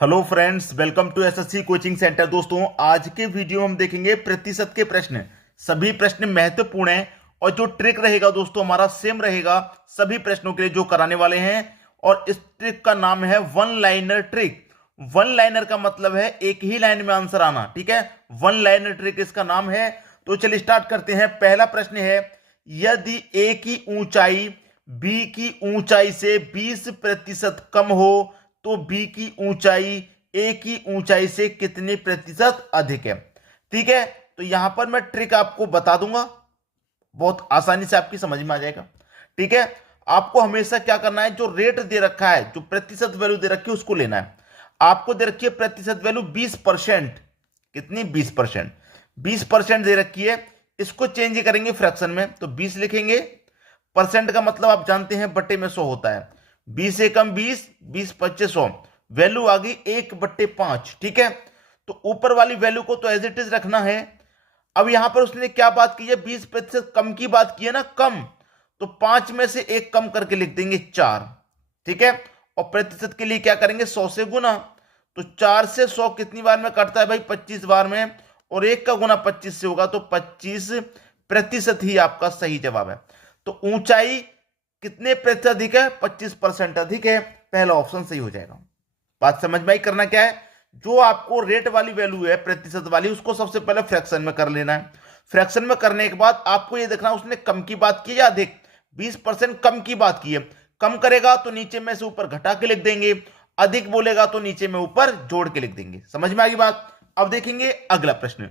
Hello friends, welcome to SSC coaching centre. दोस्तों, आज के वीडियो में हम देखेंगे प्रतिशत के प्रश्न। सभी प्रश्न महत्वपूर्ण हैं और जो ट्रिक रहेगा दोस्तों हमारा सेम रहेगा सभी प्रश्नों के लिए जो कराने वाले हैं। और इस ट्रिक का नाम है one liner trick. One liner का मतलब है एक ही लाइन में आंसर आना, ठीक है। वन लाइनर ट्रिक इसका नाम है। तो चलिए स्टार्ट करते हैं। पहला प्रश्न है, यदि ए की ऊंचाई बी की ऊंचाई से 20% कम हो तो बी की ऊंचाई ए की ऊंचाई से कितने प्रतिशत अधिक है। ठीक है, तो यहां पर मैं ट्रिक आपको बता दूंगा, बहुत आसानी से आपकी समझ में आ जाएगा। ठीक है, आपको हमेशा क्या करना है, जो रेट दे रखा है, जो प्रतिशत वैल्यू दे रखी है उसको लेना है। आपको दे रखी है प्रतिशत वैल्यू 20%। कितनी? 20%। 20% दे रखी है। इसको चेंज करेंगे फ्रैक्शन में, तो 20 लिखेंगे। परसेंट का मतलब आप जानते हैं बट्टे में 100 होता है। 20 से कम 20, 20 25 100, वैल्यू आ गई 1/5। ठीक है, तो ऊपर वाली वैल्यू को तो एज इट इज रखना है। अब यहां पर उसने क्या बात की है, 20% कम की बात की है ना, कम। तो 5 में से एक कम करके लिख देंगे 4। ठीक है, और प्रतिशत के लिए क्या करेंगे, 100 से गुना। तो 4 से 100 कितनी बार में कटता है भाई, 25 बार में। और एक का गुना 25 से होगा, तो 25% ही आपका सही जवाब है। तो ऊंचाई कितने प्रतिशत अधिक है, 25% अधिक है। पहला ऑप्शन सही हो जाएगा। बात समझ में आई? करना क्या है, जो आपको रेट वाली वैल्यू है प्रतिशत वाली, उसको सबसे पहले फ्रैक्शन में कर लेना है। फ्रैक्शन में करने के बाद आपको यह देखना उसने कम की बात की या अधिक। 20% कम की बात की है। कम करेगा तो नीचे में से ऊपर घटा के लिख देंगे, अधिक बोलेगा तो नीचे में ऊपर जोड़ के लिख देंगे। समझ में आ गई बात? अब देखेंगे अगला प्रश्न।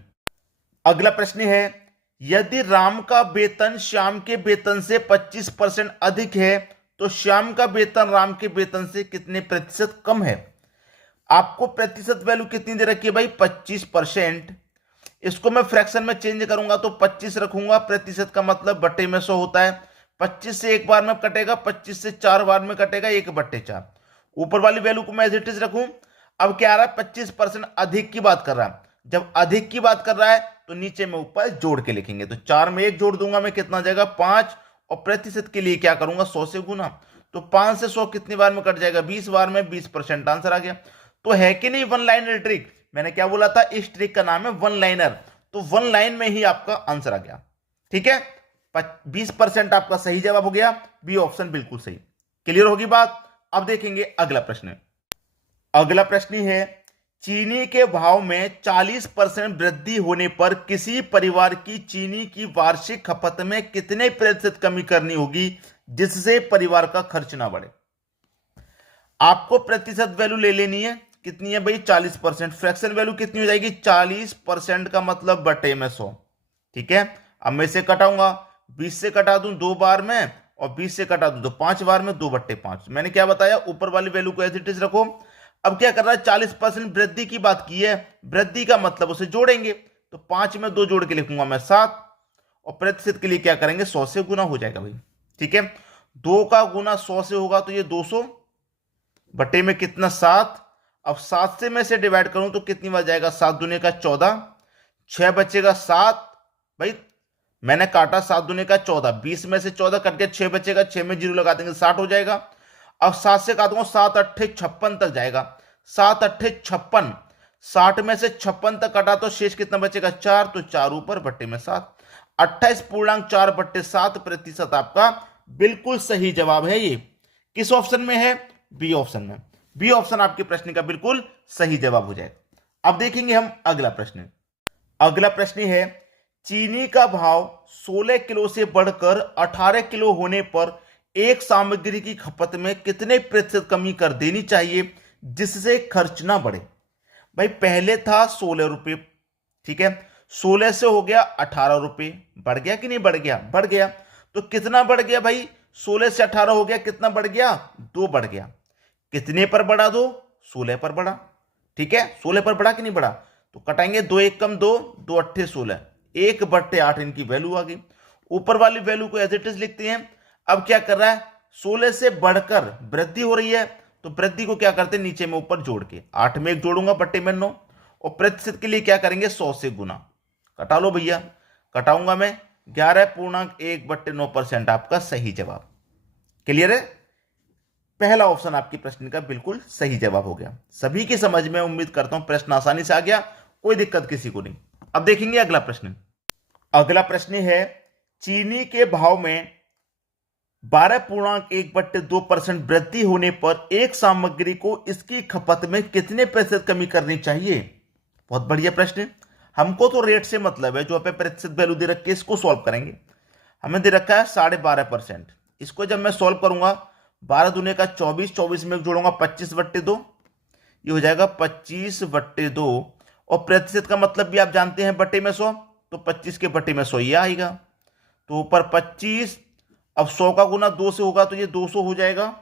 अगला प्रश्न है, यदि राम का वेतन श्याम के वेतन से 25% अधिक है तो श्याम का वेतन राम के वेतन से कितने प्रतिशत कम है। आपको प्रतिशत वैल्यू कितनी दे रखी है भाई, 25%। इसको मैं फ्रैक्शन में चेंज करूंगा तो 25 रखूंगा। प्रतिशत का मतलब बट्टे में 100 होता है। 25 से एक बार में कटेगा, 25 से 4 बार में कटेगा, 1/4। ऊपर वाली वैल्यू को मैं एज इट इज रखूं। अब क्या आ रहा है, 25% अधिक की बात कर रहा है। जब अधिक की बात कर रहा है तो नीचे में ऊपर जोड़ के लिखेंगे। तो 4 में 1 जोड़ दूंगा मैं, कितना आ जाएगा, 5। और प्रतिशत के लिए क्या करूंगा, 100 से गुना। तो 5 से 100 कितनी बार में कट जाएगा, 20 बार में। 20% आंसर आ गया। तो है कि नहीं वन लाइनर ट्रिक? मैंने क्या बोला था, इस ट्रिक का नाम है वन लाइनर। तो वन लाइन में ही आपका आंसर आ गया। ठीक है, 20% आपका सही जवाब हो गया। बी ऑप्शन बिल्कुल सही। क्लियर होगी बात? अब देखेंगे अगला प्रश्न। अगला प्रश्न है, चीनी के भाव में 40% वृद्धि होने पर किसी परिवार की चीनी की वार्षिक खपत में कितने प्रतिशत कमी करनी होगी जिससे परिवार का खर्च ना बढ़े। आपको प्रतिशत वैल्यू ले लेनी है। कितनी है भाई, 40%। फ्रैक्शन वैल्यू कितनी हो जाएगी, 40% का मतलब बटे में 100। ठीक है, अब मैं इसे कटाऊंगा। 20 से कटा दूं 2 बार में, और 20 से कटा दूं तो 5 बार में, 2/5। मैंने क्या बताया, ऊपर वाली वैल्यू को एज इट इज रखो। अब क्या कर रहा है, 40% वृद्धि की बात की है। वृद्धि का मतलब उसे जोड़ेंगे, तो 5 में 2 जोड़ के लिखूंगा मैं, 7। और प्रतिशत के लिए क्या करेंगे, 100 से गुना हो जाएगा भाई। ठीक है, 2 का गुना 100 से होगा तो ये 200 बटे में कितना, 7। अब 7 से मैं से डिवाइड करूं तो कितनी बार जाएगा, 7 दूने का 14, 6 बचेगा 7। भाई मैंने काटा 7 दूने का 14, 20 में से 14 कट के 6 बचेगा, 6 में जीरो लगा देंगे, 60 हो जाएगा। अब 7 से काटूंगा, 7 अट्ठे 56 तक जाएगा। 7 अट्ठे 56, 60 में से 56 तक कटा तो शेष कितना बचेगा, 4। तो 4 ऊपर बट्टे में 7, 28.4/7 प्रतिशत आपका बिल्कुल सही जवाब है। ये किस ऑप्शन में है, बी ऑप्शन में। बी ऑप्शन आपके प्रश्न का बिल्कुल सही जवाब हो जाएगा। अब देखेंगे हम अगला प्रश्न। अगला प्रश्न है, चीनी का भाव 16 किलो से बढ़कर 18 किलो होने पर एक सामग्री की खपत में कितने प्रतिशत कमी कर देनी चाहिए जिससे खर्च ना बढ़े। भाई पहले था 16 रुपये, ठीक है, 16 से हो गया 18 रुपये। बढ़ गया कि नहीं बढ़ गया, बढ़ गया। तो कितना बढ़ गया भाई, 16 से 18 हो गया, कितना बढ़ गया, 2 बढ़ गया। कितने पर बढ़ा, 2, 16 पर बढ़ा। ठीक है, 16 पर बढ़ा कि नहीं बढ़ा। तो कटाएंगे, 2 1 कम 2, 2 अट्ठे 16, 1/8 इनकी वैल्यू आ गई। ऊपर वाली वैल्यू को एज इट इज लिखते हैं। अब क्या कर रहा है, 16 से बढ़कर वृद्धि हो रही है, तो वृद्धि को क्या करते हैं, नीचे में ऊपर जोड़ के, 8 में 1 जोड़ूंगा बट्टे में 9। और प्रतिशत के लिए क्या करेंगे, 100 से गुना। कटा लो भैया, कटाऊंगा मैं, 11.1/9% आपका सही जवाब। क्लियर है? पहला ऑप्शन आपके प्रश्न का बिल्कुल सही जवाब हो गया। सभी की समझ में उम्मीद करता हूं प्रश्न आसानी से आ गया, कोई दिक्कत किसी को नहीं। अब देखेंगे अगला प्रश्न। अगला प्रश्न है, चीनी के भाव में 12.1/2% वृद्धि होने पर एक सामग्री को इसकी खपत में कितने प्रतिशत कमी करनी चाहिए? बहुत बढ़िया प्रश्न है। हमको तो रेट से मतलब है, जो पे प्रतिशत वैल्यू दे रखी है इसको सॉल्व करेंगे। हमें दे रखा है 12.5%। इसको जब मैं सॉल्व करूंगा, 12 दूने का 24, 24 में जोड़ूंगा 25/2, ये हो जाएगा 25/2। और प्रतिशत का मतलब भी आप जानते हैं बटे में 100, तो 25 के बटे में 100 ये आएगा। तो ऊपर 25, अब 100 का गुना 2 से होगा तो ये 200 हो जाएगा।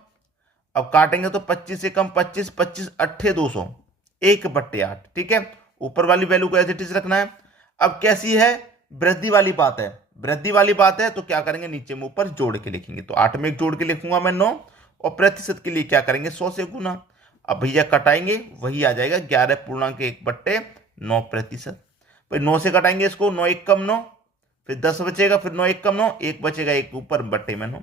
अब काटेंगे तो 25 से कम 25, 25 अट्ठे 200, 1/8। ठीक है, ऊपर वाली वैल्यू को एज इट इज रखना है। अब कैसी है, वृद्धि वाली बात है, वृद्धि वाली बात है तो क्या करेंगे, नीचे में ऊपर जोड़ के लिखेंगे। तो 8 में एक जोड़ के लिखूंगा मैं 9, और प्रतिशत के लिए क्या करेंगे 100 से गुना। अब भैया कटाएंगे, वही आ जाएगा 11.1/9%। भाई 9 से कटाएंगे इसको, 9 1 कम 9, फिर 10 बचेगा, फिर 9 1 कम 9, 1 बचेगा, 1 ऊपर बट्टे में 9,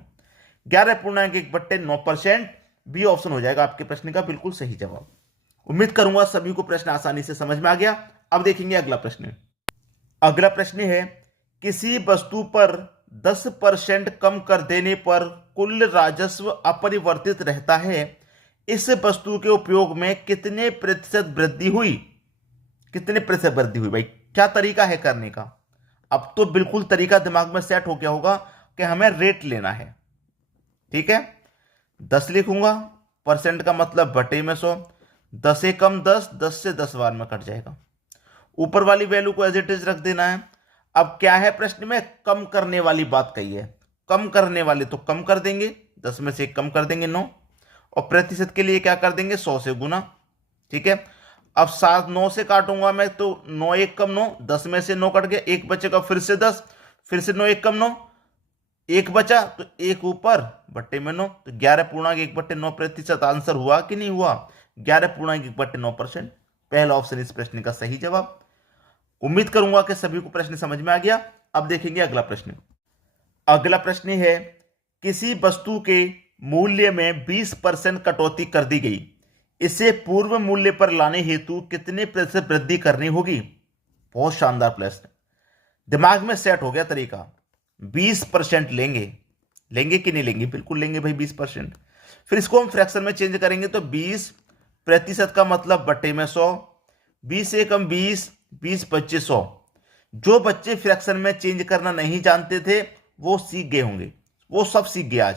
11.1/9%। बी ऑप्शन हो जाएगा आपके प्रश्न का बिल्कुल सही जवाब। उम्मीद करूंगा सभी को प्रश्न आसानी से समझ में आ गया। अब देखेंगे अगला प्रश्न। अगला प्रश्न है, किसी वस्तु पर 10% कम कर देने पर कुल राजस्व अपरिवर्तित रहता है, इस वस्तु के उपयोग में कितने प्रतिशत वृद्धि हुई? कितने प्रतिशत वृद्धि हुई भाई, क्या तरीका है करने का? अब तो बिल्कुल तरीका दिमाग में सेट हो गया होगा कि हमें रेट लेना है। ठीक है, 10 लिखूंगा, परसेंट का मतलब बटे में 100, 10 से कम 10, 10 से 10 बार में कट जाएगा। ऊपर वाली वैल्यू को एज इट इज रख देना है। अब क्या है प्रश्न में, कम करने वाली बात कही है, कम करने वाले तो कम कर देंगे, 10 में से 1 कम कर देंगे 9, और प्रतिशत के लिए क्या कर देंगे 100 से गुना। ठीक है, अब 7 9 से काटूंगा मैं तो 9 1 कम 9, 10 में से 9 कट गया, 1 बचेगा, फिर से 10, फिर से 9 1 कम 9, 1 बचा तो 1 ऊपर बट्टे में 9, तो 11.1/9% आंसर हुआ कि नहीं हुआ? 11.1/9%। पहला ऑप्शन इस प्रश्न का सही जवाब। उम्मीद करूंगा कि सभी को प्रश्न समझ में आ गया। अब देखेंगे अगला प्रश्न। अगला प्रश्न है, किसी वस्तु के मूल्य में 20% कटौती कर दी गई, इसे पूर्व मूल्य पर लाने हेतु कितने प्रतिशत वृद्धि करनी होगी? बहुत शानदार प्रश्न, दिमाग में सेट हो गया तरीका। 20% लेंगे, लेंगे कि नहीं लेंगे? बिल्कुल लेंगे भाई 20%। फिर इसको हम फ्रैक्शन में चेंज करेंगे तो 20% का मतलब बटे में 100, 20 से कम 20, 20 25 100। जो बच्चे फ्रैक्शन में चेंज करना नहीं जानते थे वो सीख गए होंगे, वो सब सीख गए आज।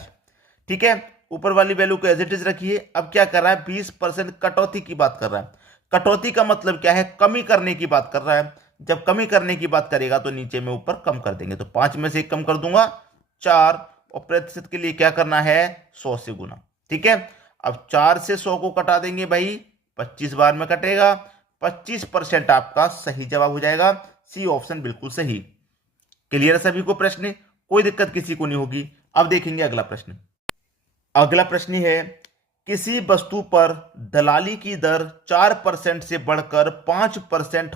ठीक है, ऊपर वाली वैल्यू को एज इट इज रखिए। अब क्या कर रहा है, 20% कटौती की बात कर रहा है। कटौती का मतलब क्या है, कमी करने की बात कर रहा है। जब कमी करने की बात करेगा तो नीचे में ऊपर कम कर देंगे, तो 5 में से 1 कम कर दूंगा 4, और प्रतिशत के लिए क्या करना है 100 से गुना। ठीक है, अब 4 से 100 को कटा देंगे भाई, 25 बार में कटेगा, 25% आपका सही जवाब हो जाएगा। सी ऑप्शन बिल्कुल सही। क्लियर है सभी को प्रश्न, कोई दिक्कत किसी को नहीं होगी। अब देखेंगे अगला प्रश्न। अगला प्रश्न है, किसी वस्तु पर दलाली की दर 4% से बढ़कर 5%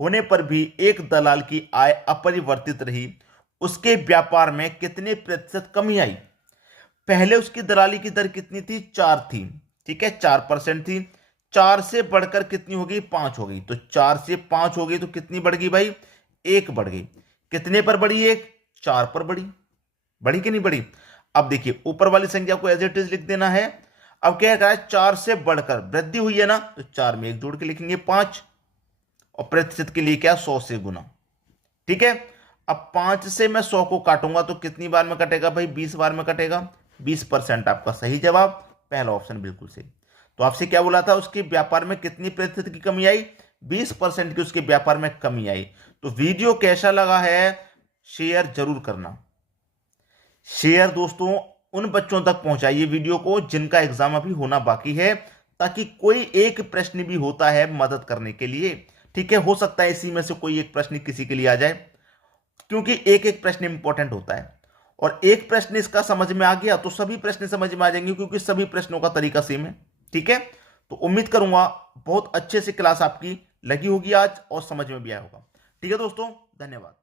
होने पर भी एक दलाल की आय अपरिवर्तित रही, उसके व्यापार में कितने प्रतिशत कमी आई? पहले उसकी दलाली की दर कितनी थी, 4 थी। ठीक है, 4% थी, 4 से बढ़कर कितनी हो गई, 5 हो गई। तो 4 से 5 हो गई तो कितनी बढ़ गई भाई, 1 बढ़ गई। कितने पर बढ़ी, 1 4 पर बढ़ी, बढ़ी कि नहीं बढ़ी? अब देखिए ऊपर वाली संख्या को एज इट इज लिख देना है। अब क्या कहा है, 4 से बढ़कर वृद्धि हुई है ना, तो 4 में 1 जोड़ के लिखेंगे 5, और प्रतिशत के लिए क्या 100 से गुना। ठीक है, अब 5 से मैं 100 को काटूंगा तो कितनी बार में कटेगा भाई, 20 बार में कटेगा। 20% आपका सही जवाब, पहला ऑप्शन बिल्कुल सही। तो आपसे क्या बोला था, उसके व्यापार में कितनी प्रतिशत की कमी आई, 20% की उसके व्यापार में कमी आई। तो वीडियो कैसा लगा है शेयर जरूर करना। शेयर दोस्तों उन बच्चों तक पहुंचाइए वीडियो को जिनका एग्जाम अभी होना बाकी है, ताकि कोई एक प्रश्न भी होता है मदद करने के लिए। ठीक है, हो सकता है इसी में से कोई एक प्रश्न किसी के लिए आ जाए, क्योंकि एक एक प्रश्न इंपॉर्टेंट होता है। और एक प्रश्न इसका समझ में आ गया तो सभी प्रश्न समझ में आ जाएंगे, क्योंकि सभी प्रश्नों का तरीका सेम है। ठीक है, तो उम्मीद करूंगा बहुत अच्छे से क्लास आपकी लगी होगी आज और समझ में भी आया होगा। ठीक है दोस्तों, धन्यवाद।